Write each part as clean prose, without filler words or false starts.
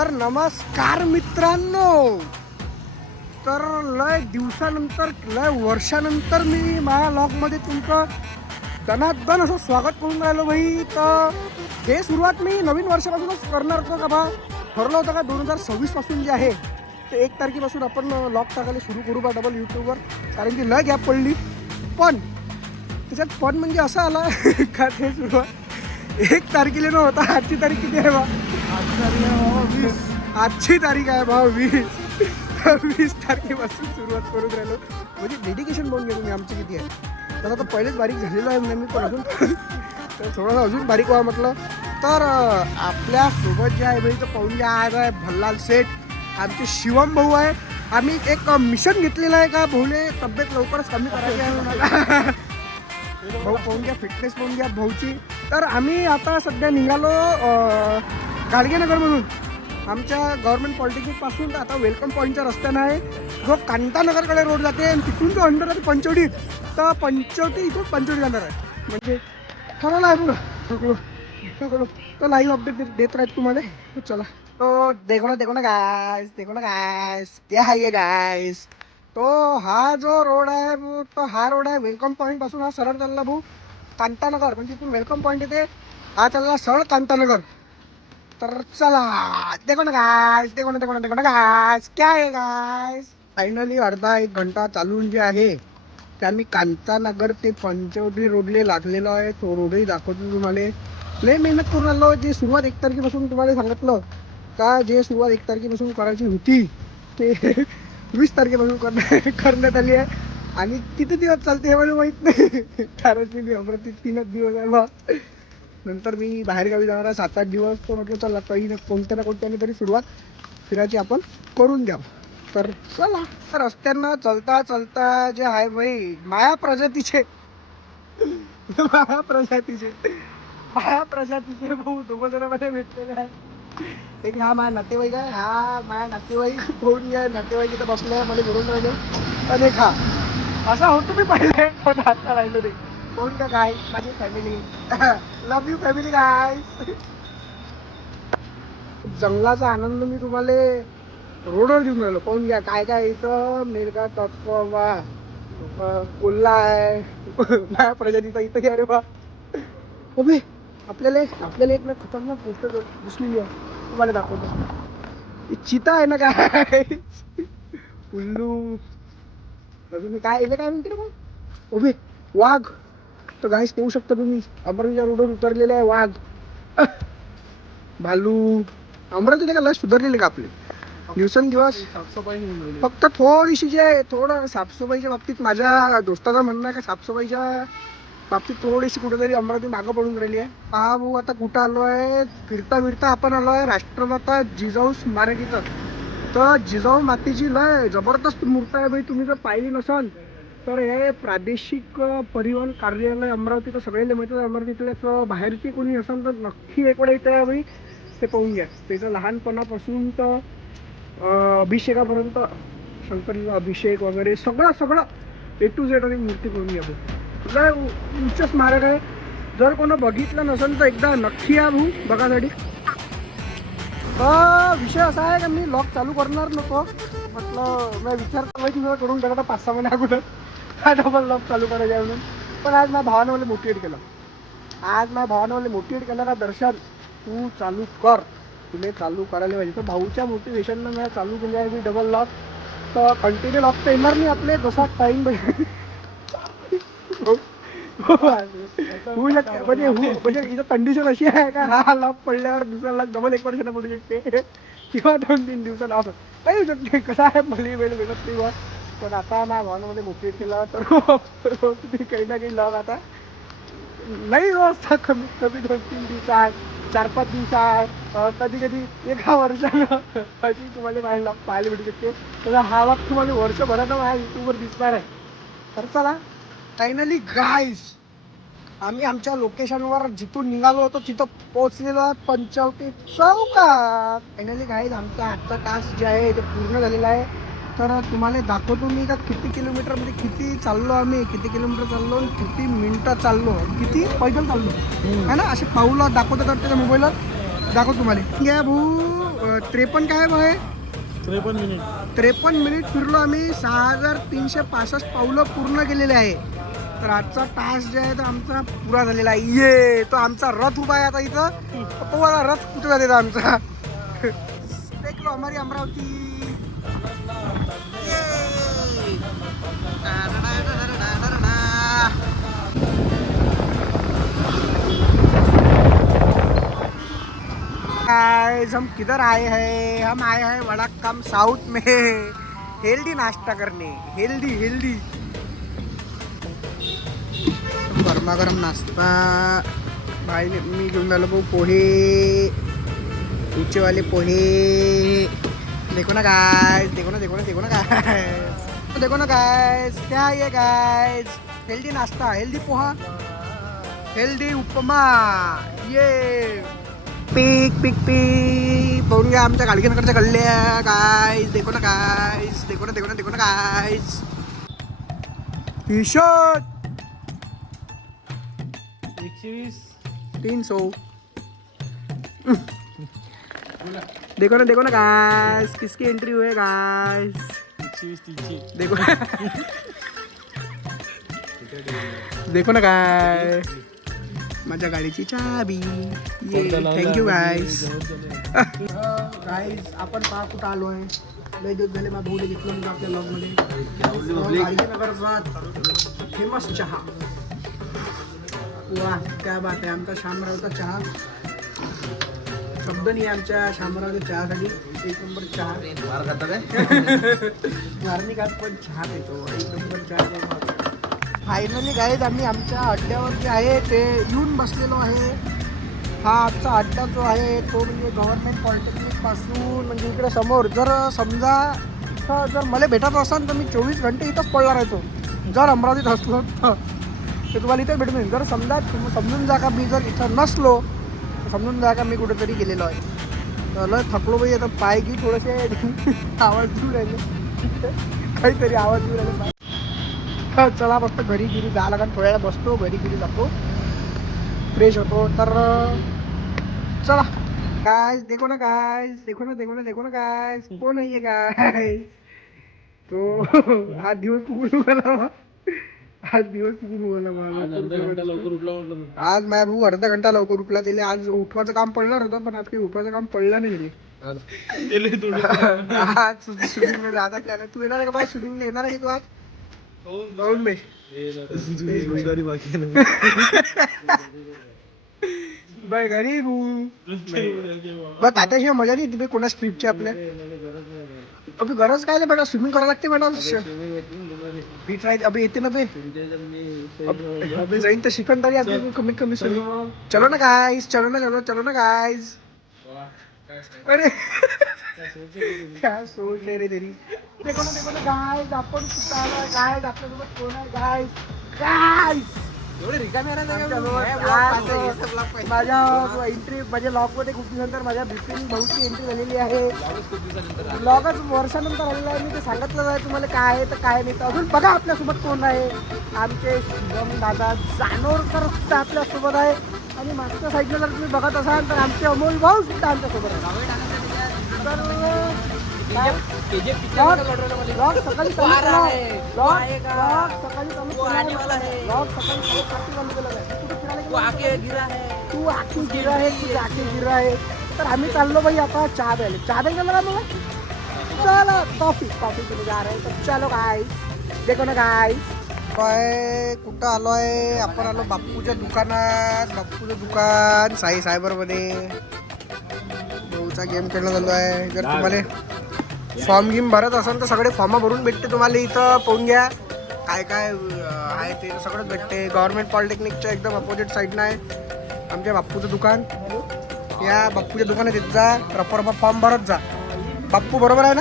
तर नमस्कार मित्रांनो. तर लय दिवसानंतर लय वर्षानंतर मी माझ्या लॉगमध्ये तुमचं दनादन असं स्वागत करून राहिलो भाई. तर हे सुरुवात मी नवीन वर्षापासूनच करणार होतो का बा. ठरलं होतं का 2026 पासून जे आहे ते 1 तारखेपासून आपण लॉग टाकायला सुरू करू बा डबल यूट्यूबवर. कारण की लय गॅप पडली. पण त्याच्यात पण म्हणजे असं आला का ते सुरुवात 1 तारखेला न होता. आजची तारीख किती आहे बा? आजची तारीख आहे भाऊ 20 तारखेपासून सुरुवात करून राहिलो. म्हणजे डेडिकेशन बघून घ्या तुम्ही आमची किती आहे. तर आता पहिलेच बारीक झालेलो आहे म्हणजे मी पण अजून तर थोडंसं अजून बारीक व्हा म्हटलं. तर आपल्यासोबत जे आहे भाई तर पाहून घ्या. आज आहे भल्लाल सेठ, आमचे शिवम भाऊ आहे. आम्ही एक मिशन घेतलेलं आहे का भाऊले तब्येत लवकरच कमी करायची आहे म्हणून. भाऊ पाहून घ्या, फिटनेस पाहून घ्या भाऊची. तर आम्ही आता सध्या निघालो गाडगेनगरमधून. आमच्या गव्हर्नमेंट पॉलिटेक्निकपासून आता वेलकम पॉईंटच्या रस्त्यानं आहे जो कांतानगरकडे रोड जाते आणि तिथून जो अंडर आहे पंचवटी. तर पंचवटी इथून पंचवटी जाणार आहे. म्हणजे ठरवलं आहे बघा. तो लाईव्ह अपडेट देत राहत तुम्हाला. चला तो देखो ना गाइस क्या है ये गाइस. तो हा जो रोड आहे तो हा रोड आहे वेलकम पॉईंट पासून हा सरळ चालला भाऊ कांतानगर. म्हणजे इथून वेलकम पॉईंट येते, हा चालला सरळ कांतानगर. तर चला देखो ना गाइस क्या आहे गाइस. फायनली अर्धा 1 घंटा चालून जे आहे ते आम्ही कांतानगर ते पंचवटी रोडले लागलेलो आहे. तो रोडही दाखवतो तुम्हाला. लय मेहनत करून आलो. जे सुरुवात 1 तारखेपासून तुम्हाला सांगितलं का, जे सुरुवात 1 तारखेपासून करायची होती ते 20 तारखेपासून करण्यात आली आहे. आणि किती दिवस चालते हे मला माहित नाही. धाराशिव अमरावती 3च दिवस आहे बा. नंतर मी बाहेरगावी जाणार आहे 7-8 दिवस. तर म्हटलं चला काही ना कोणत्याने तरी सुरुवात फिरायची आपण करून द्या. तर चला. तर रस्त्यांना चलता चलता जे आहे भाई माया प्रजातीचे भाऊ 2 जणांमध्ये भेटलेले आहे. एक हा माझा नातेवाईक आहे, हा माझ्या नातेवाईक फोन आहे. नातेवाईक इथं बसले मला घरून राहिले. आणि एक हा असा होतो मी पहिले पण आता राहिलो रे. कोण का काय माझी फॅमिली. लव्ह यू फॅमिली गाईस. जंगलाचा आनंद मी तुम्हाला रोडवर देऊन राहिलो. पाहून घ्या काय काय इथं मेरगा तत्वा कोल्हा आहे. माझ्या प्रजातीचा इथं घ्या रे बा. उभे आपल्याला एक ना खतरनाक गोष्ट दिसलेली आहे, तुम्हाला दाखवतो. चिता आहे ना काय उल्लू अजून काय म्हणते रे मग. उभे वाघ. तर गाईस पाहू शकता तुम्ही अमरावतीच्या रोडवर उतरलेले आहे वाघ. भालू. अमरावती का लय सुधारलेले का आपले दिवसेंदिवस. फक्त थोडीशी जे थोडं साफसफाईच्या बाबतीत माझ्या दोस्ताचं म्हणणं आहे का साफसफाईच्या बाबतीत थोडीशी कुठेतरी अमरावती मागं पडून राहिली आहे. हा भाऊ आता कुठं आलो आहे फिरता आपण आलो आहे राष्ट्रमाता जिजाऊ स्मारक इथं. तर जिजाऊ मातेची लय जबरदस्त मूर्ती आहे भाई. तुम्ही जर पाहिली नसाल तर हे प्रादेशिक परिवहन कार्यालय अमरावतीचं सगळ्यांना माहिती. अमरावतीतल्या बाहेरची कोणी असाल तर नक्की एक वेळा इथे भाई ते पाहून घ्या. त्याचं लहानपणापासून तर अभिषेकापर्यंत शंकरीचा अभिषेक वगैरे सगळं A to Z मूर्ती करून घ्या भाऊ. लय उच्च स्मारक आहे. जर कोणी बघितलं नसेल तर एकदा नक्की या भाऊ बघासाठी. विषय असा आहे का मी लॉग चालू करणार नको म्हटलं. मी विचार तुझं करून टाकता 5-6 महिन्या अगोदर हा डबल लॉग चालू करायचा आहे म्हणून. पण आज माझ्या भावानं मला मोटिवेट केलं का दर्शन तू चालू कर. तुला चालू करायला पाहिजे. तर भाऊच्या मोटिवेशननं मी चालू केले आहे मी डबल लॉग. तर कंटिन्यू लॉग तर येणार नाही आपले जसा टाईम होऊ शकते. म्हणजे इथं कंडिशन अशी आहे का हा लॉग पडल्यावर दुसरा लॉग डबल 1 वर्षानं पडू शकते किंवा 2-3 दिवसाला असं काही होऊ शकते. कसं आहे भली वेळ भेटत नाही बा. पण आता माझ्या भावानं मोटिवेट केला तर काही ना काही लॉग आता नाही रोज कमीत कमी 2-3 दिवसात 4-5 दिवसात कधी 1 वर्षानं अशी तुम्हाला माझ्या पाहायला भेटू शकते. तर हा लॉग तुम्हाला वर्षभरानं माझ्या यूट्यूबवर दिसणार आहे. तर चला फायनली गाईस आम्ही आमच्या लोकेशनवर जिथून निघालो होतो तिथं पोहोचलेलो पंचवटी चौकात. फायनली गाईस आमचा आजचा टास्क जे आहे ते पूर्ण झालेला आहे. तर तुम्हाला दाखवतो मी का किती किलोमीटर म्हणजे किती चाललो आम्ही, किती किलोमीटर चाललो, किती मिनिटं चाललो, किती पैदल चाललो है ना. असे पाऊलं दाखवतो तर त्याच्या मोबाईलवर दाखवतो तुम्हाला. घ्या भाऊ 53 काय आहे 53 मिनिट फिरलो आम्ही. 6365 पावलं पूर्ण केलेले आहे. तर आजचा टास्क जे आहे तो आमचा पुरा झालेला आहे. ये तो आमचा रथ उभा आहे आता इथं. तो वाला रथ कुठे झालेला आमचा. देखलो हमारी अमरावती. गाइस हम किधर आए हैं? हम आए हैं वड़क्कम साउथ में हेल्दी नाश्ता करने. हेल्दी गरमागरम नाश्ता. भाई मी घेऊन आलो भाऊ पोहे. ऊंचे वाले पोहे. देखो ना गाइस. देखो ना गाइस. क्या है ये गाइस? हेल्दी नाश्ता, हेल्दी पोहा, हेल्दी उपमा. ये पीक पाहून घ्या आमच्या गाडगेनगरच्या गल्ल्या. गाइस देखो ना गाइस. देखो ना गाइस. T shirt 300. देखो ना गाइस. किसकी एंट्री हुई है गाइस? देखो ना गाइस. माझ्या गाडीची चाबी. Thank you guys. गाइस आपण पहा कुठं आलो आहे. लय दिवस झाले माझ्या भाऊला घेतलं म्हणजे आपल्या ब्लॉगमध्ये. गाडगेनगरचा फेमस चहा. वा क्या बात आहे. आमचा शामरावचा चहा शब्द नाही आमच्या शामरावच्या चहासाठी. एक नंबर चहा. मारणी खात पण चहा देतो. एक नंबर चहा. फायनली गाईज आम्ही आमच्या अड्ड्यावर जे आहे ते येऊन बसलेलो आहे. हा आजचा अड्डा जो आहे तो म्हणजे गव्हर्नमेंट पॉलिटेक्निक पासून म्हणजे इकडे समोर. जर समजा इथं जर मला भेटत असाल तर मी 24 घंटे इथंच पडला राहतो. जर अमरावतीत असलो तर तुम्हाला इथं भेटून येईल. जर समजा समजून जा का मी जर इथं नसलो तर समजून जा का मी कुठेतरी गेलेलो आहे. तर लय थकलो बाई. आता पाय की थोडेसे आवाज देऊ राहिले. काहीतरी आवाज देऊ राहिले. चला बसतो घरी जा लागेल. थोड्या वेळा बसतो घरी जातो फ्रेश होतो. तर चला गाइस. देखो ना गाइस. कोण आहे गाइस? तो आज दिवस कुठून गेला. आज माझ्या भाऊ अर्धा घंटा लवकर उठला. त्याला आज उठवायचं काम पडणार होतं पण आज काही उठवायचं काम पडलं नाही. आज शूटिंग मध्ये जाता त्याला. तू येणार आहे का बाय शूटिंग येणार आहे तू आज? जाऊन बे बाय घरी बघ. आताशिवाय मजा नाही येते कोणा स्क्रिप्टची आपल्या. अभि गरज काय नाही बेटा. स्विमिंग करावं लागते मॅडम. फिट राहते अभि येते ना बे. अभि जाईन तर शिकण तरी आता कमी स्विमिंग. चलो ना गाइस. अरे काय सोच रे तेरी. देखो ना गाइस. आपण कुठं आलो गाइस. आपल्यासोबत कोण आहे गाइस? एवढे रिकामे माझ्या एंट्री माझ्या लॉग मध्ये खूप दिवसानंतर माझ्या बिपिन भाऊची एंट्री झालेली आहे. लॉगच वर्षानंतर आलेला आहे. मी ते सांगितलं आहे तुम्हाला काय आहे तर काय नाही. तर अजून बघा आपल्यासोबत कोण आहे. आमचे शिवम दादा जानोरकर सुद्धा आपल्यासोबत आहे. आणि मागच्या साईडला जर तुम्ही बघत असाल तर आमचे अमोल भाऊ सुद्धा आमच्यासोबत आहे. तर आम्ही चाललो भाई आता चहा प्यायला गेलो का मला. चला कॉफी तुम्ही जा रहे. तर चलो गाइस. देखो ना गाइस. काय कुठं आलो आहे आपण? आलो बाप्पूच्या दुकानात. बाप्पूचं दुकान साई सायबर मध्ये. भाऊचा गेम खेळणं चालू आहे. जर तुम्हाला फॉर्म गिम भरत असाल तर सगळे फॉर्म भरून भेटते तुम्हाला. इथं पाहून घ्या काय आहे ते सगळंच भेटते. गव्हर्नमेंट पॉलिटेक्निकच्या एकदम अपोजिट साईडनं आहे आमच्या बाप्पूचं दुकान. या बाप्पूच्या दुकानात येत जा. प्रॉपर फॉर्म भरत जा. बाप्पू बरोबर आहे ना?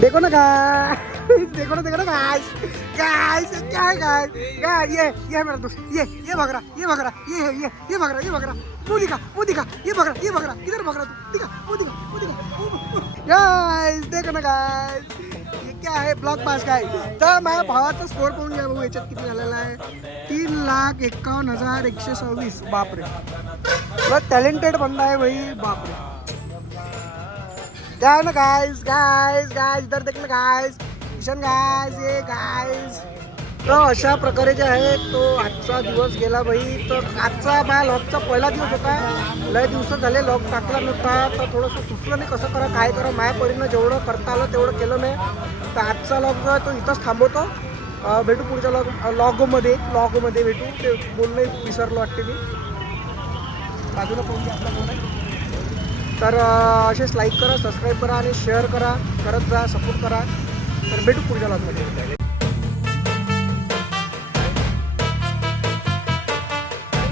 देखो ना गाइस. क्या है गाइस? ये मेरा दोस्त. ये भगरा. ये भगरा. मुंह दिखा. ये भगरा. किधर भगरा तू? दिखा. गाइस देखो ना गाइस. ये क्या है? ब्लॉक पास काय. तर माझ्या भावाचा स्कोर पाहून घ्या भाऊ. याच्यात किती झालेला आहे? 3,51,126. बापरे. टॅलेंटेड बंदा आहे भाई, बापरे. काय ना गाइस गाइस गाइस इधर देख ना गाइस, किशन गाइस, ये गाइस. तर अशा प्रकारे जे आहे तो आजचा दिवस गेला भाई. तर आजचा माझ्या लॉकचा पहिला दिवस होता. लय दिवस झाले लॉक टाकला नव्हता, तर थोडंसं सुचलं नाही कसं करा काय करा. माझ्या परीनं जेवढं करता आलं तेवढं केलं नाही. तर आजचा लॉक जो आहे तो इथंच थांबवतो. भेटू पुढच्या लॉगमध्ये भेटू. ते बोलणं विसरलो वाटते मी. बाजूला फोन घ्या आपला फोन आहे. तर असेच लाईक करा, सबस्क्राईब करा आणि शेअर करा, करत जा, सपोर्ट करा. तर भेटू पुढच्या लॉगमध्ये.